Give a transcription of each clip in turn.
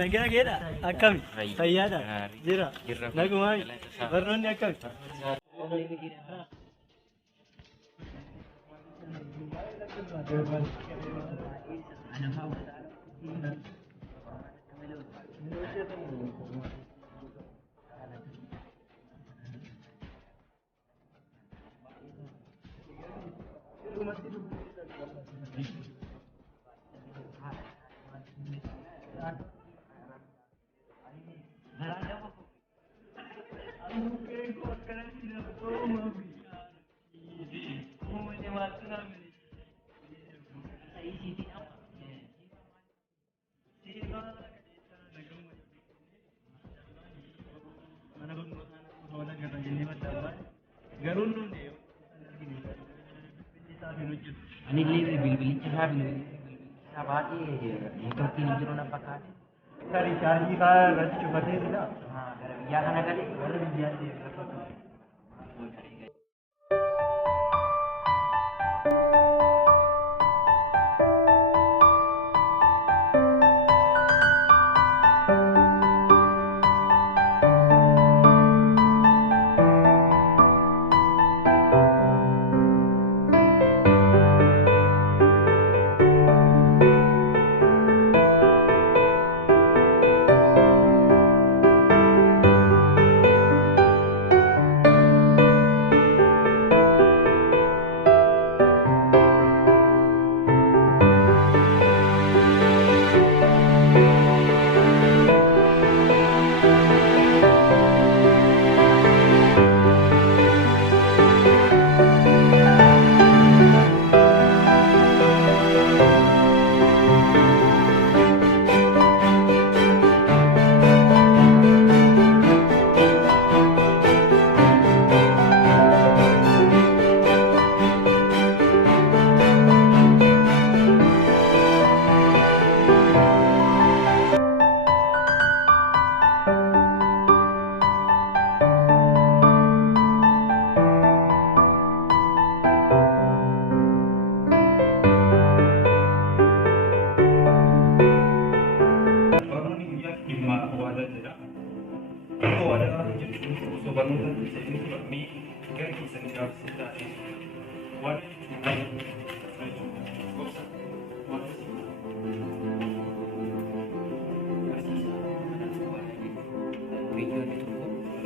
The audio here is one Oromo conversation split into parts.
Nagaa keedha akkami fayyaadha jira nagumaa barnoonni akkami Ani illee bilbilicha baay'ee neetworkiin hin jiru na fakkaate. Tarii chaarjii fa'aa irratti cufatee jira. Gara biyyaa kana galee Warra biyyaatti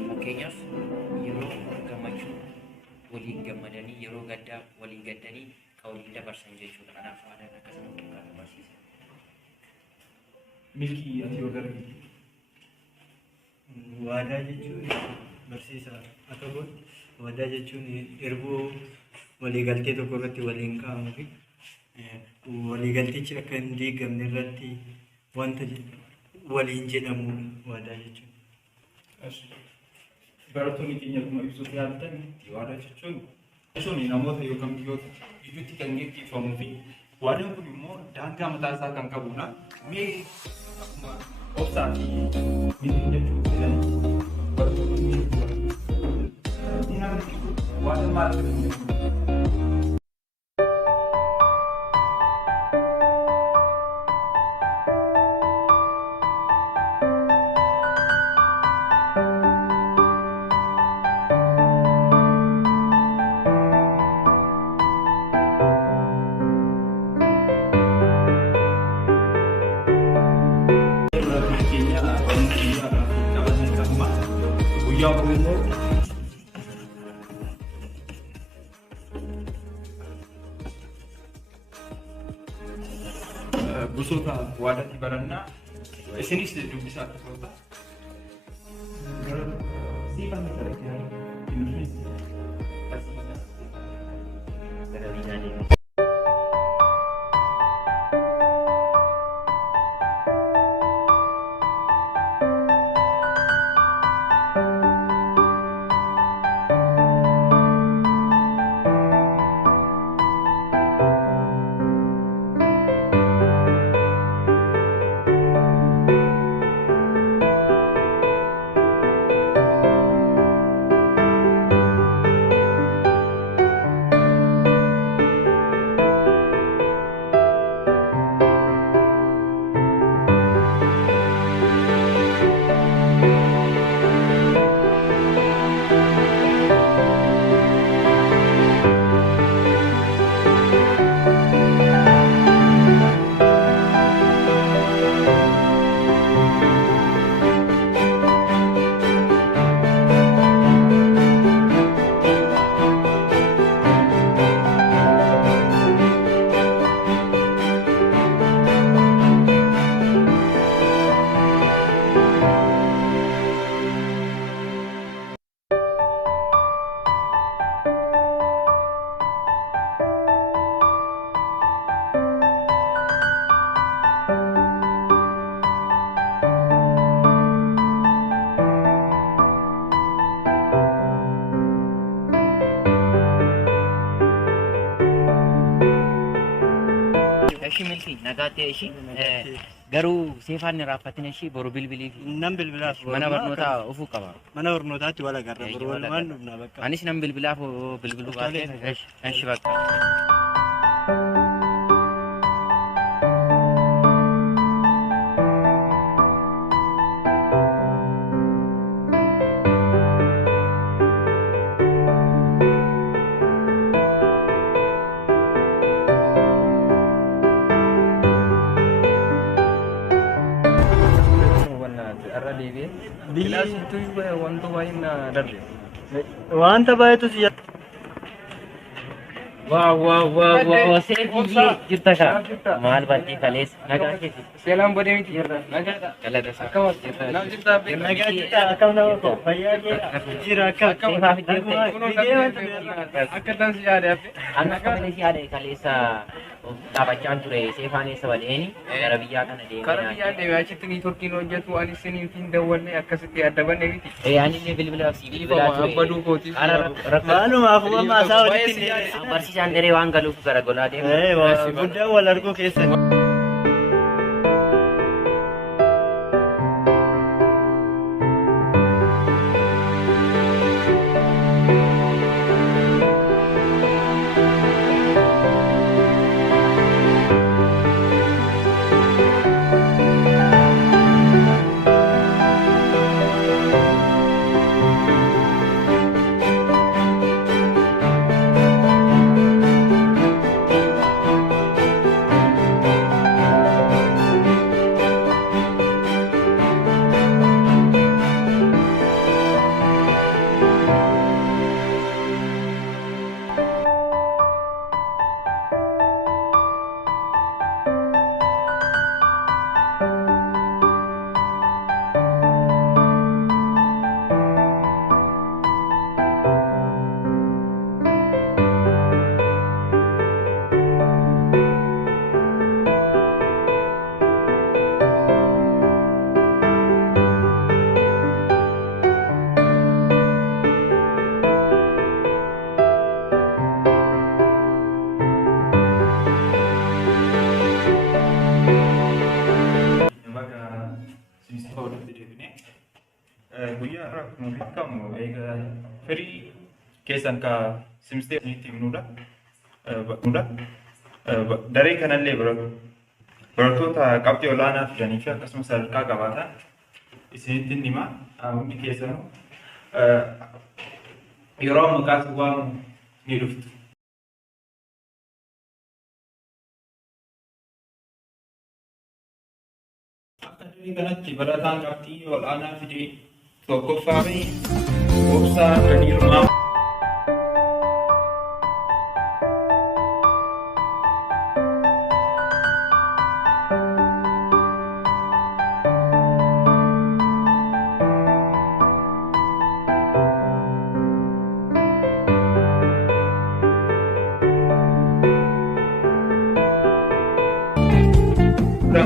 fakkeenyaaf yeroo gammachuu waliin gammadanii yeroo gaddaa waliin gaddanii kan waliin dabarsan jechuudha. Kanaaf waadaan akkasuma kan barsiisa. Milkii ati yoo garbi waadaa jechuun barsiisa akka godhu waadaa jechuun erboo waliigaltee tokko irratti waliin kaa'amu fi waliigaltichi akka hin diigamne irratti wanta waliin jedhamu waadaa jechuudha. Barattoonni keenya akkuma ibsuuf yaaltan waadaa jechuun namoota yookaan biyyoota gidduutti kan gaggeeffamuu fi waadaan kun immoo daangaa mataa isaa kan qabudha. Mee akkuma obsaa fi miidhagina jechuun barattoonni waadaan maal gosoota waadaatti barannaa isinis dubbisaa gosoota siifan nagaatee ishii garuu seefaan irraa uffatin ishii boru bilbilii fi Nan bilbilaaf. mana barnootaa ufuu qaba. Mana barnootaatti wal agarra. Walumaan dhufna bakka. Anis nan bilbilaaf bilbiluu baatee ishi bakka. Wanta baay'eetu si Wow, seefii jirta kaa maal baddee kaleessa nagaa keessa. Seelaan bodee miti jirra. Nagaa Galata akkamas jirta. Naam jirta abbee. nagaa jirta akkam nama koo fayyaa jira akkam. Seefaa fi jirte. Akka tansi yaade abbee. Anna kamalee si yaade kaleessa dhaabachaan ture seefaan eessa badeeni gara biyyaa kana deemee. Kara biyyaa deemee achitti ni turkiin hojjetu anis siniin fi dawwanne akkasitti adda banne miti. Ani illee bilbilaaf si bilbilaa ture. Abbaduu kootiif. Maalumaaf uumamaa isaa walitti hin deebisu. Barsiisaan daree waan galuuf gara golaa deema. Guddaan wal arguu keessan. Guyyaa irraa akkuma beekamu egaa firii keessan ka simstee isinitti himnuudha. Daree kanallee barattoota qabxii olaanaa fidanii fi akkasumas sadarkaa qabaatan isinitti hima. Hundi keessanuu yeroo maqaa isin waamu ni dhuftu. Akka daree kanatti barataan qabxii olaanaa fidee tokkoffaa fi obsaa kan hirmaa.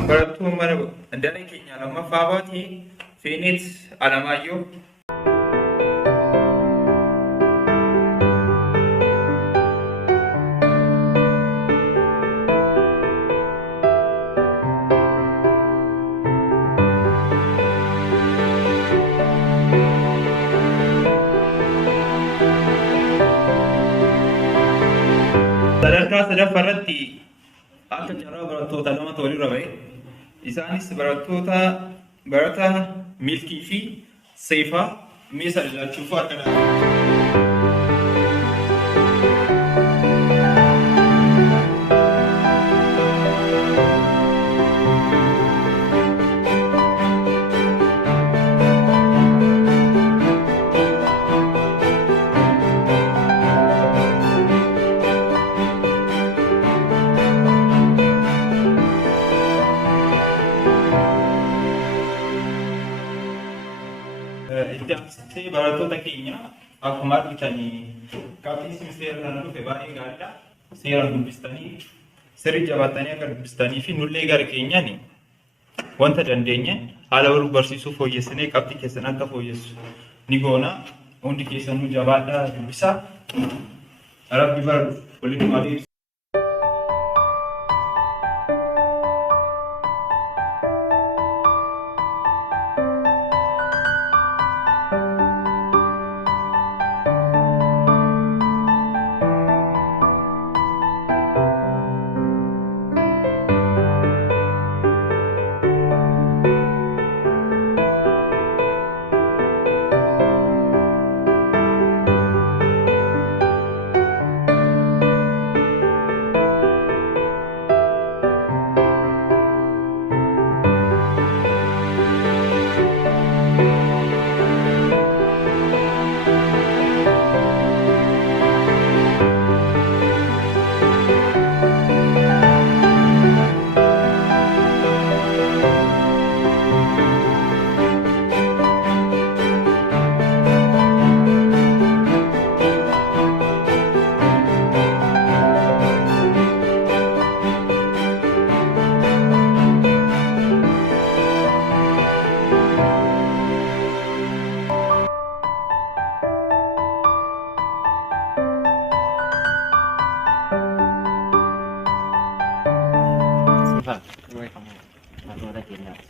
Barattuu mana daree keenya lammaffaa baatee Feenet Alamaayyoo. Sadarkaa sadaffaa irratti akka carraa barattoota lamatu walirra ba'e. Isaanis barataa Milkii fi Seefaa meeshaa ilaachuuf argama. Itti aansitee barattoota keenya akkuma argitanii qabxiin simsteera kana dhufe baay'ee gaariidha. Seeraan dubbistanii sirrii jabaatanii akka dubbistanii fi nullee gara keenyaan wanta dandeenye haala baruu barsiisuu fooyyessinee qabxii keessan akka fooyyessu ni goona. Hundi keessanuu jabaadhaa dubbisaa. Rabbi bara waliin malee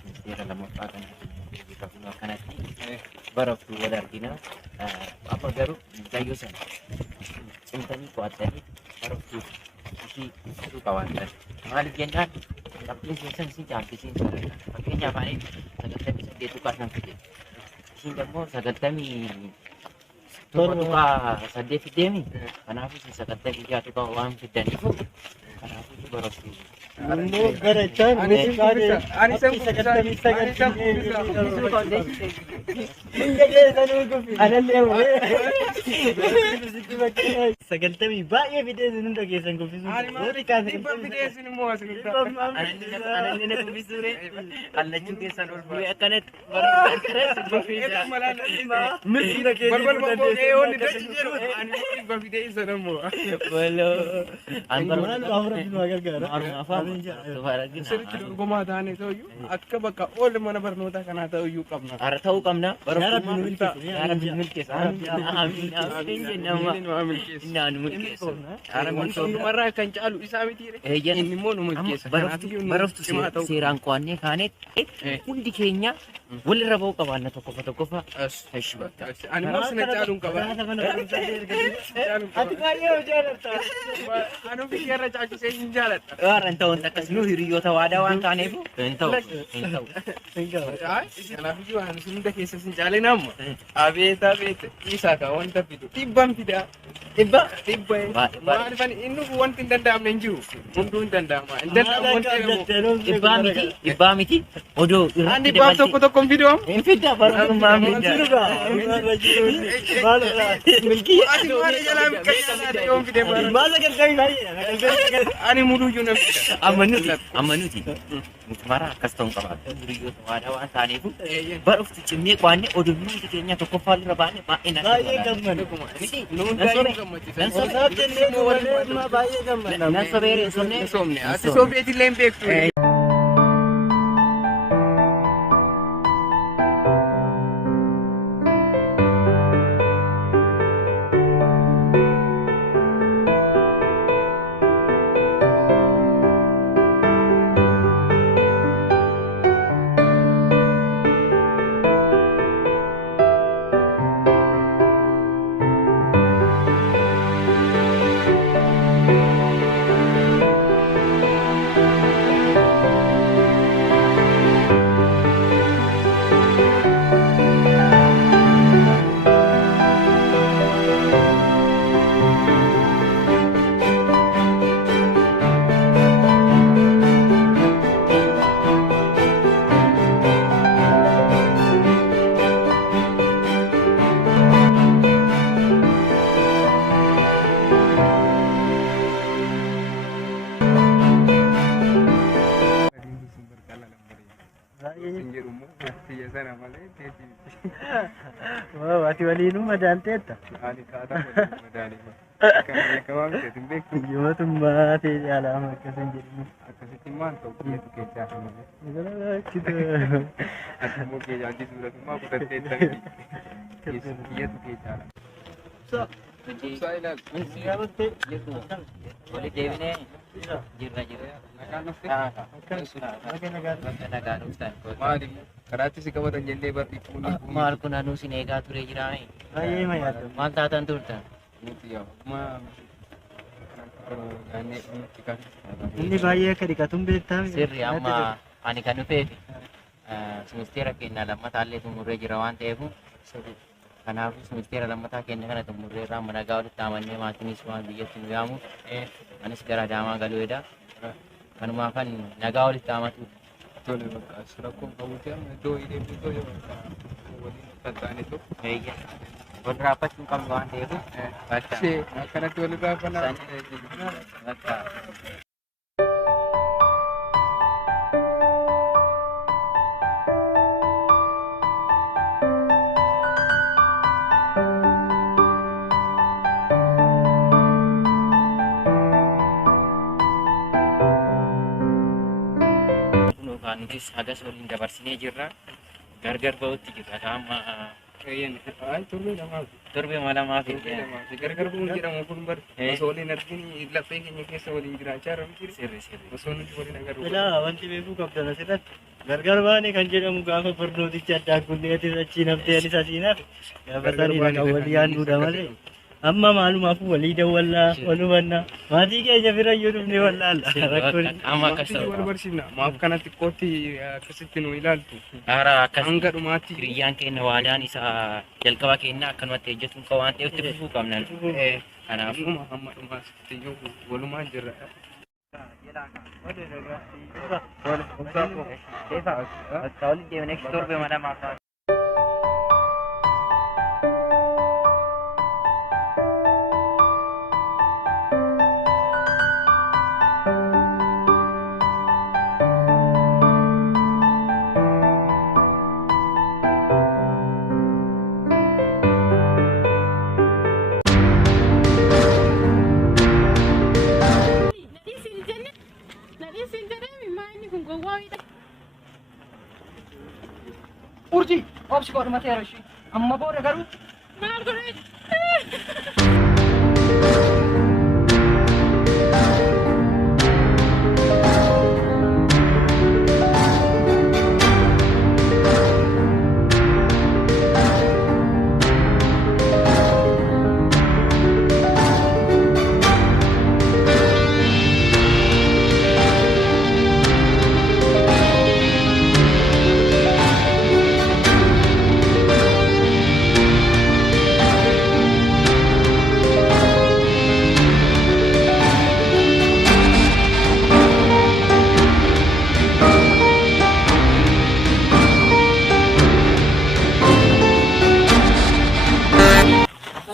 ministeera lammaffaa kana beekamu akkanatti baraftuu wal argina. Amma garuu gayyoo sana cimtanii qo'attanii baraftuu ishii ibsituu qabaatan. Maaliif jennaan qabxiin keessan isin caalchisiin jira. Fakkeenyaaf ani 98 tuqaa fide. Isin immoo 98 fideemi. Kanaafuu isin 96 tuqaa waan fidaniif kanaafuu baraftuu. Immoo garachaan Ani san sagaltamii sagaltamii baay'ee fidee sun hunda keessan gubbisuu. dhibba fidee sin immoo asirratti. Anani na kubbisuure allachuu keessan ol bu'ee akkanatti barbaada. Mirgiina Balbal babboo eeyoon dachi jedhu ani dhibba fidee isa nammoo. Sirriitti dorgomaa taane ta'uyyuu akka bakka oolli mana barnootaa kanaa ta'uyyuu qabna. Ara ta'uu qabna. Rabbiin milkeessa. Innaan milkeessa. Hundumarraa kan caalu isaa mitiire. Inni immoo nu milkeessa. Baraftu seeraan qo'annee kaanetti hundi keenya walirra ba'uu qabaanna tokkofa. Ani immoo sina caaluun qaba. Ati baay'ee jaalatta. Ani ofii irra caalchisee hin jaaladha. Waaran ta'uun akkas nu hiriyoota waadaa waan taaneef hin ta'u. Kanaaf iyyuu ani sun hunda keessa sin caalee naamma. Abeet isaa kaa wanta fidu. Dhibban fidaa. Dhibba. Maalifan inni wanti hin danda'amne hin jiru. Hunduu hin danda'ama. Hin danda'amu wanti jedhamu. Dhibbaa miti. Odoo Ani dhibbaaf tokko hin fidu. hin fidda barummaa fidda. Ati maal jalaa miqqayyaalaa yoon fide ani muluyyuu nan fida. Amma nuti mara akkas ta'uu qabaata. Hiriyoota waadaa waan taaneef baroftu cimnee qo'annee oduu hundi keenya tokkoffaa irra baanee baay'ee na nan sobeere hin sonne. Ati soobeetillee hin beektu. Ati waliinuu madaanteetta. Yoo ta'e jaalama akkasan jedhamu. Akkasitti maal ta'u biyyeetu keessaa malee. Ati immoo keessaa jisuudhatummaa fudhattee ta'e biyyeetu keessaa. Wali deebinee jirra. Maaliif karaatti si qabatan jennee barreeffamuun Maal kun anuu sin eegaa ture jira. Baay'ee mayyaadha. Maal taatan turtan? nuti amma Inni baay'ee akka dhiqatuun beektaa. Sirri amma ani kan dhufeef ministeera keenya lammataallee xumurree jira waan ta'eef kanaafuu ministeera lammataa keenya kana xumurree irraa mana gaa walitti amannee maatiinis waan biyyatti nu yaamu anis gara Adaamaa galuudha. Kanumaa kan nagaa walitti amatu tole bakka rakkoon qabuuti amma iddoo hidhee iddoo waliin tattaanitu wal raafachuu qabnu waan ta'eef akkanatti wal raafannaa bakka nutis hagas waliin dabarsinee jirra. Gargar ba'utti jirra. Amma torbe malamaa fi gargar bu'uun jedhamu kun bar osoo waliin arginu laphee keenya keessa waliin jiraachaa jirra. sirri osoo nuti waliin agarru. Ilaa wanti beekuu qabdan asirratti Gargar baane kan jedhamu gaafa barnootichi addaa kunneetis achii nafteenis asiinaaf gaafa sanii dhaqa walii yaadduudha malee. Amma maalumaafuu walii dawwallaa walubannaa maatii keenya bira iyyuu dhufnee wallaalla. Amma akkas ta'u. Wal barsiifna. Maaf kana xiqqootti akkasitti nu ilaaltu. Haara akkas Hanga dhumaatti. hiriyyaan keenya waadaan isaa jalqaba keenya akkanumatti hojjetuun kan waan ta'eef itti fufuu qabna. Kanaafuu Amma hamma dhumaatti iyyuu walumaan jirra. waliin deemnee next torbe mana maasaa. Urjii obsi godhumateera ishee amma booda garuu Maal godhe?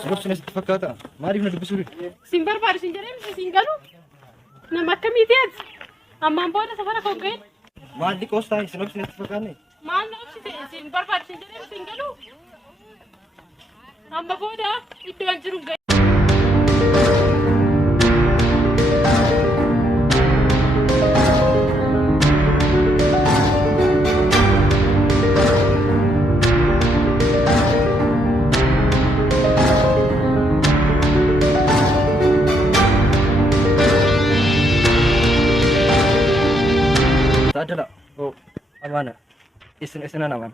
Robsinis itti fakkaata. Maaliif na dubbisuu dide? Sin barbaadu sin jedhee sin galu nama akkamiiti ati? Ammaan booda safara koo ga'e Maalli qoostaa isin robsinis itti fakkaanne? maal na obsite sin barbaadu sin jedhee sin galu amma booda iddoo hin jiru ga'e. Tajaajila amaana isinan aman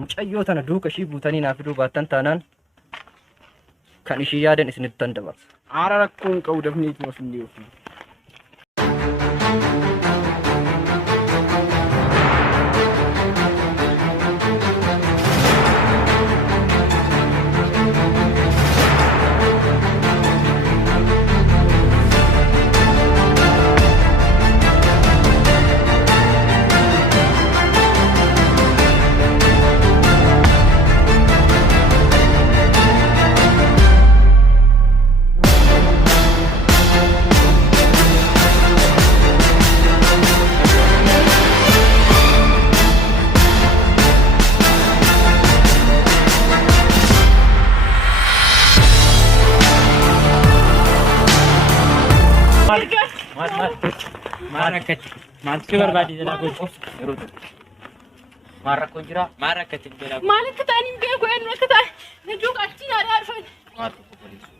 mucayyoo tana duuka ishii buutanii naaf fiduu baattan taanaan kan ishii yaadan isinitti tan dabarsa. Aara rakkoon qabu dafnee itti ofillee ofii. Maal akkatti? Maaltu barbaade jalaa gochuu? Yeroo tokko. Maal rakkoon jira? Maal akkatti jalaa gochuu? Maal akka ta'an hin beeku eenyu akka ta'an na duuka achi yaadaa dhufan. Maal tokko qoleessu?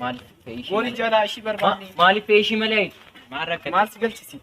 Maaliif fe'ii ishii Gooli malee? jalaa ishii barbaadne. Maaliif fe'ii ishii malee? Maal rakkatti? Maal si galchisi?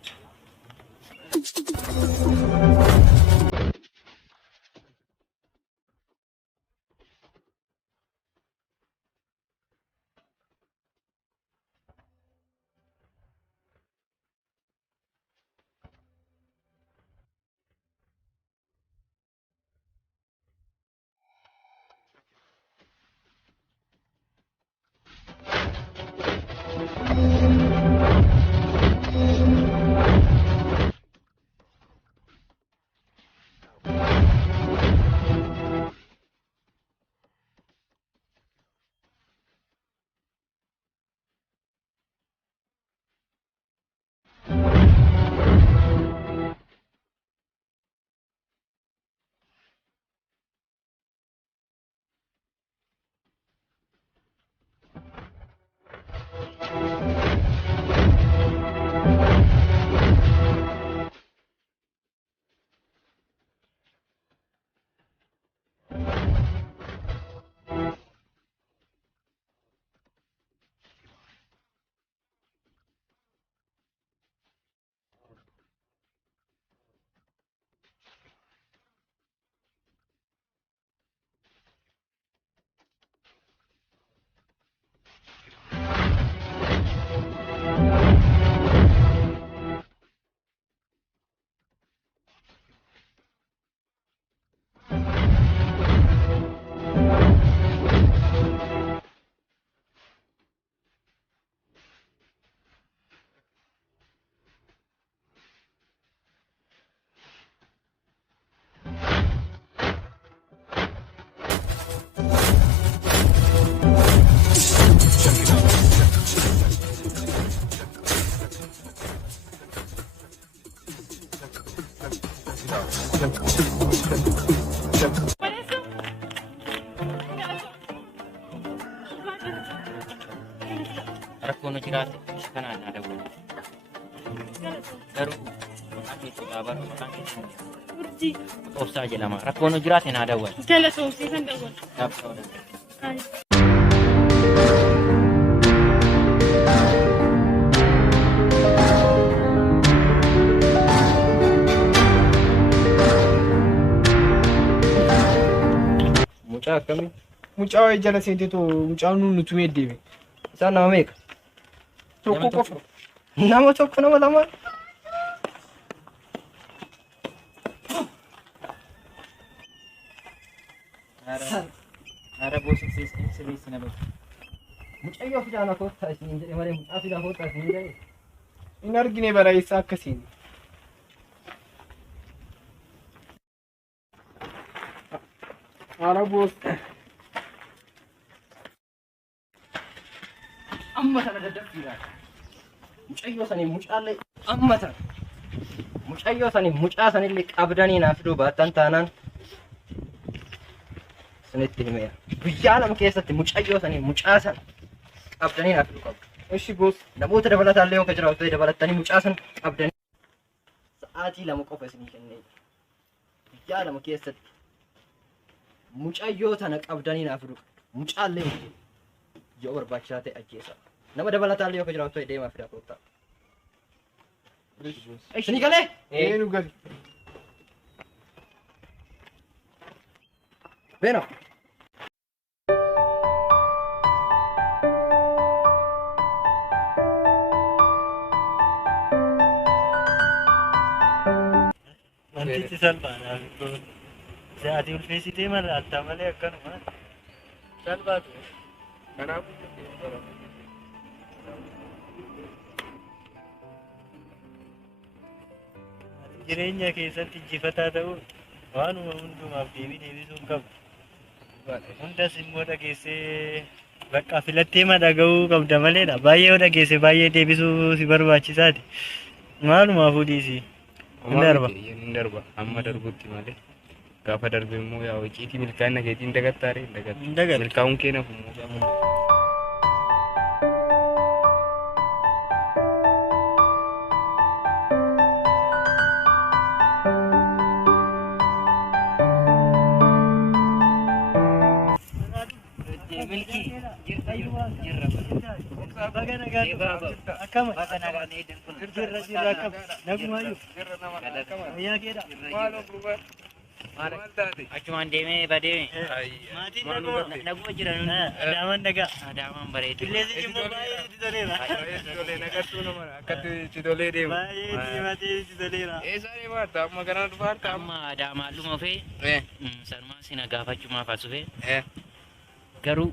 Malesso. Rakkoon jiraate isa kanaan haa dawwalu. Garuu maqaan keetti baabara maqaan keetti Urjii. obsaa jedhama. Rakkoon jiraate naa dawwalu. Galatoomsiisan dawwala. Gaaf ta'uu danda'a. Ani. Mucaa akkamii? Mucaa wayii jala seenteetu mucaan nuun nutumee deeme. Isaan nama meeqa? Tokko qofa. Nama tokko nama lama. Haadha boosisiisanii sirreessi na bakka. Mucayyoo fidaana koottaa isin jedhe malee mucaa fidaa koottaa isin jedhe. Hin argine baraayessaa akkasiin. Haara boos. Amma sana daddaffiidhaan. Mucayyoo saniin mucaallee amma sana. Mucayyoo saniin mucaa sanillee qabdanii naaf fiduu baattan taanaan isinitti himeera. Guyyaa lama keessatti mucayyoo saniin mucaa sana qabdanii naaf fiduu qabdu. Ishi boos. Namoota dabalataallee yoo jiraatu ta'e dabalattanii mucaa sana qabdanii sa'aatii lama qofa isinii kennee. Guyyaa lama keessatti mucayyoo tana qabdanii naaf fiduu qabdu. Mucaallee yoo barbaachisaa ta'e ajjeesa. Nama dabalataallee yoo jiraatu ta'e deemaa fidaa koottaa. Isinii galee? Eenu gali. Beena. Wantichi salphaadhaaf kun sa'aatii ulfeessitee mallaaltaa malee akkanuma salphaatu. Jireenya keessatti injifataa ta'uun waanuma hundumaaf deebii deebisuu qabdu. Hundas immoo dhageessee bakka filattee dhaga'uu qabda maleedha. Baay'ee yoo dhageesse baay'ee deebisuu si barbaachisaati. Maalumaafuu dhiisi. Hin darba. Hin darba. Amma darbutti malee. Gaafa darbe immoo yaa icciitii milkaa'ina keetiin dagattaare hin dagatta. Hin dagatta. Milkaa'uun kee nafu immoo. Achumaan deemee badeeme. Maatiin Naguma jiran adaaman dhagaa. adaamaan bareedu. Qilleensi immoo baay'ee itti toleera. Tolee nagattuu nama akkatti itti tolee deema. Baay'ee diimatee itti toleera. Eessa deemaata amma kana dhufaarta amma. Amma adaamaa luma fee sanumaan sina gaafachumaaf as dhufe Eh. garuu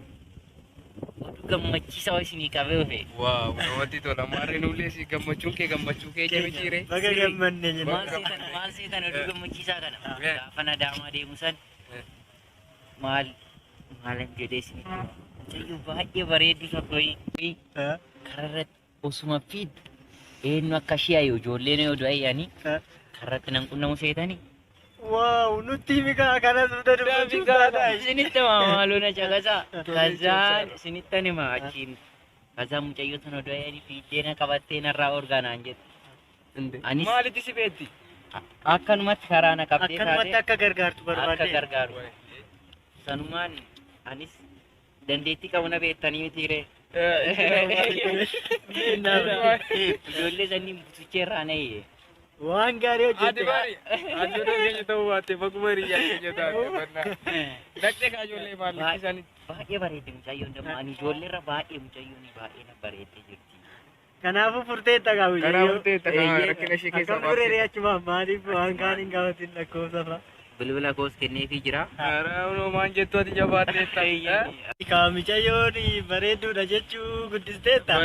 oduu gammachiisaa isinii qabee dhufe. Waaw namatti tola maarree nullee si gammachuu kee jabitiire. Baga gammanne Maal seetan oduu gammachiisaa kana gaafan adaamaa deemu san maalan jedhee isinii mucayyoo baay'ee bareeddu tokko kararratti osuma fiid eenyu akka ishee ayu ijoolleen yoo du'ayyanii karratti nan qunnamu seetanii. Waaw nutti mikaa kanas bida dubbachuu taadha. Isinitti maaloo na caqasaa. Kazaan isinitti nima achiin. Kazaan mucayyoo sana du'ayyanii fiiddee na qabattee narraa orgaanaan jette. Anis Maalitti si beetti? akkanumatti karaa na qabdee Akkanumatti taate akka gargaartu akka barbaadde. gargaaru. Sanumaan anis dandeettii qabu na beektanii mitiiree. Ijoollee sanii butucheerraa na eeyye. Waan gaarii Ati hojjette. bari. Ati oduu keenya ta'uu baatte bakkuma hiriyaa keenya taate bannaa. Dhaqxee kaajollee maallaqi isaanii. Baay'ee bareedde mucayyoon damma ani ijoolleerra baay'ee mucayyoon baay'ee na bareeddee jirti. Kanaafuu furteetta qabu. Karaa murteetta rakkina ishee keessa Akkam turee achuma maaliif waan kaan hin gaafatin lakkoofsa fa'a. Bilbila koos kenneefii jira. Karaa maan jettu ati jabaatteetta. Kaamicayyoon bareedduudha jechuu guddisteetta.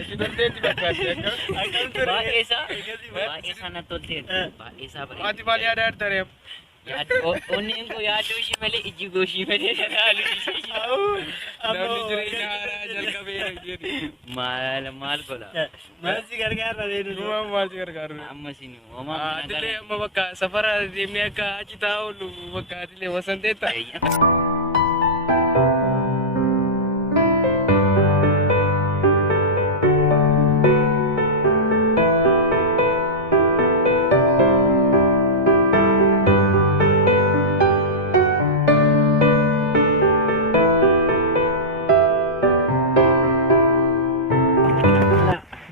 Itti tolteetti fakkaatti akka. Akkam ture. Baay'ee isaa natti tolteera. Baay'ee isaa Ati bareedde. maal yaada artare? Onneen koo yaaddoo ishii malee ijji koo ishii malee dhagaalu ishee. Namni jireenya haaraa jalqabeera jedhi. Maal godha? Maal si gargaara reedu? Dhumaan maal si gargaaru? Amma isin homaa Atilee amma bakka safara deemnee akka achi taa'u bakka atilee wasanteetta.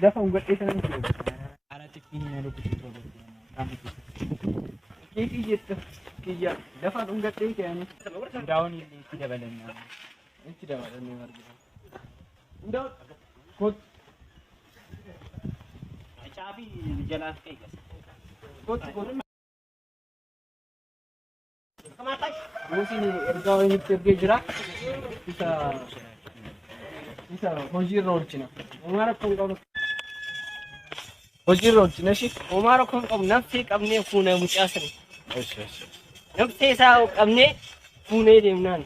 Dafa unggadhee sana miti. Keekii jettu kiyya dafa unggadhee ka'anii. Daawwan illee itti dabalannaa. Itti dabalannee argina. Hundaan kot Caabii jalaaf eegas. kot. Gosi ergaa wayinitti ergee jira. Isa hojiirra oolchina. Omaara kun qabu. Hojiirra oolchina shi. Omaara kun qabu naftii qabnee fuunee mucaa sirri. Naftii isaa qabnee fuunee deemnaan.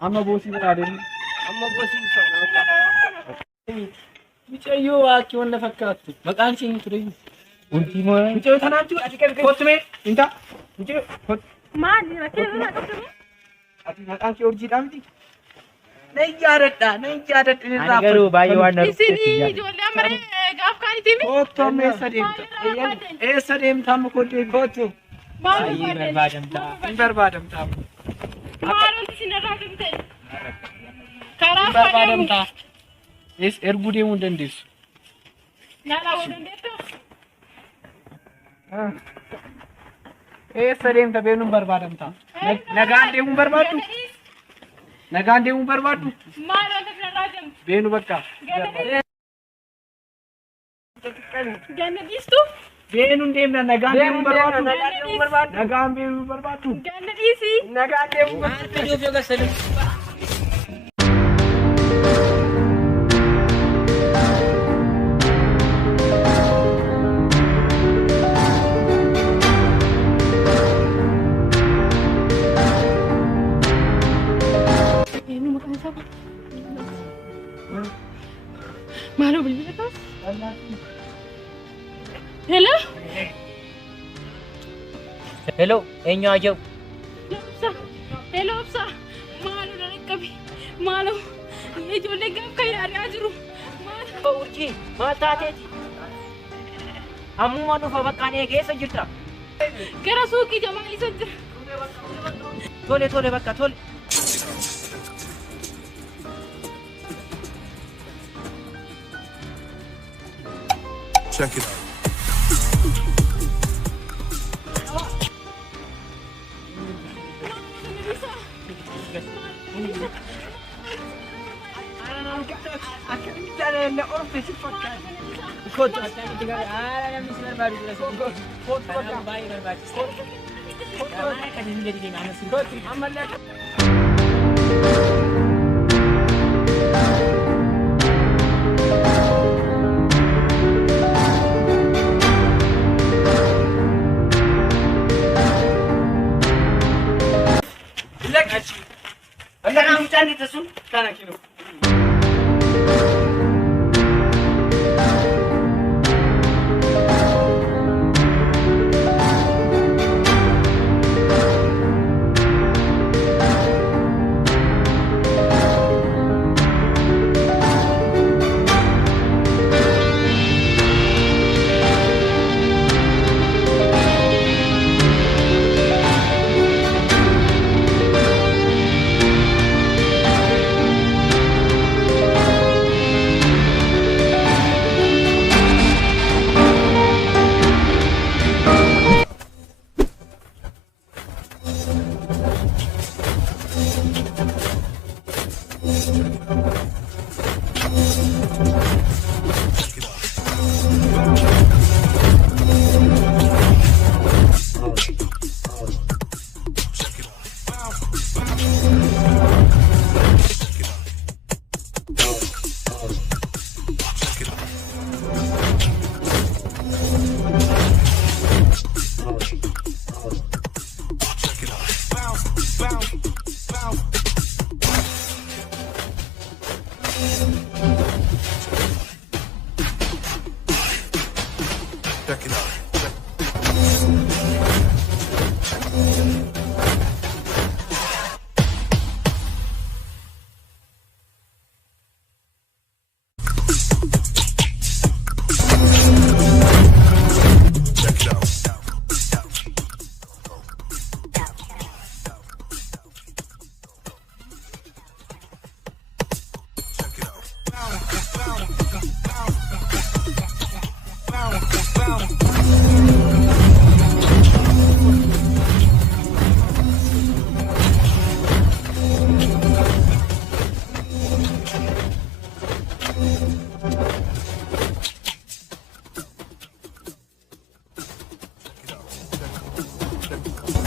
Amma boosii biraa deemu. Amma gosi isaa Mucayyoo waakii wanta fakkaattu. Maqaan ishee hin ture. ultimaa. Mucayyoo tanaatu ati kottume inta. Mucayyoo kot. Maali rakkeessa naa qabdu? Ati maqaan kee urjiidhaa miti. Nan yaadadha irraa. Garuu baay'ee waan Isinii ijoollee amaree gaaf kaanitiin Kottu amma eessa deemta? Eessa deemta amma kottee kottu? maal barbaadamtaa. Hin barbaadamtaa. Maalolti sinirraa dhumte? Karaa Hin barbaadamtaa. Erguu deemuu hin dandeessu. Naalaa hoo dandeettu? Eessa deemta beenuun barbaadamtaa? Nagaan deemuu barbaaddu? Nagaan deemuu barbaaddu? Maalolti sinirraa dhumte? Beenu bakka. Ganna dhiistu? Beenuun deemna nagaan deemuu barbaaddu? deemuu barbaaddu? Nagaan deemuu barbaaddu? Ganna dhiisii? Nagaan deemuu barbaaddu? Eenyu maqaan isaa kun? Maaloo bilbila taas? Hello? Hello, eenyu haa jedhu? Obsa. Hello obsa. Maaloo na dhaqqabi. Maaloo ijoollee gaaf kan yaadaa jiru. Maaloo. Urjii, maal taateeti? Ammuma dhufa bakka ani eegeessa jirta. Gara suuqii Jamaalii san jira. Tole bakka tole. Check it out.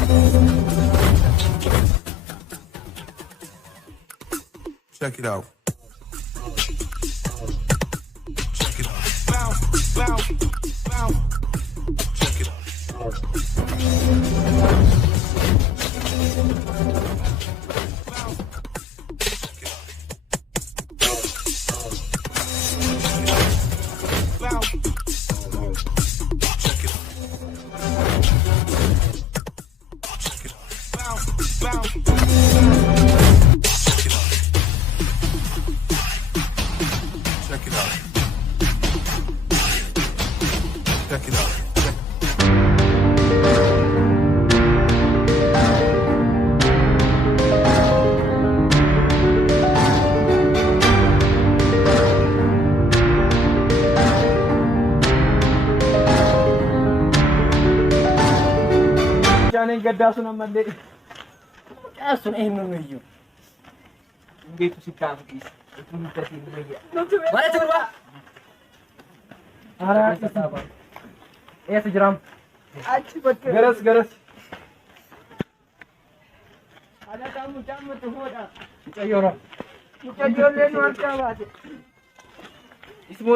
Check it out. Check it out. Bounce, bounce, bounce. Check it Jangan gadas nama dek. Asun nuyu. Begitu si kampis. Itu minta sini lagi. Mana tu Pak? Arah apa? Sejeram. Garas garas. Ada tamu tuh hoda. Mucha llora. Mucha llora nu apa? Ismo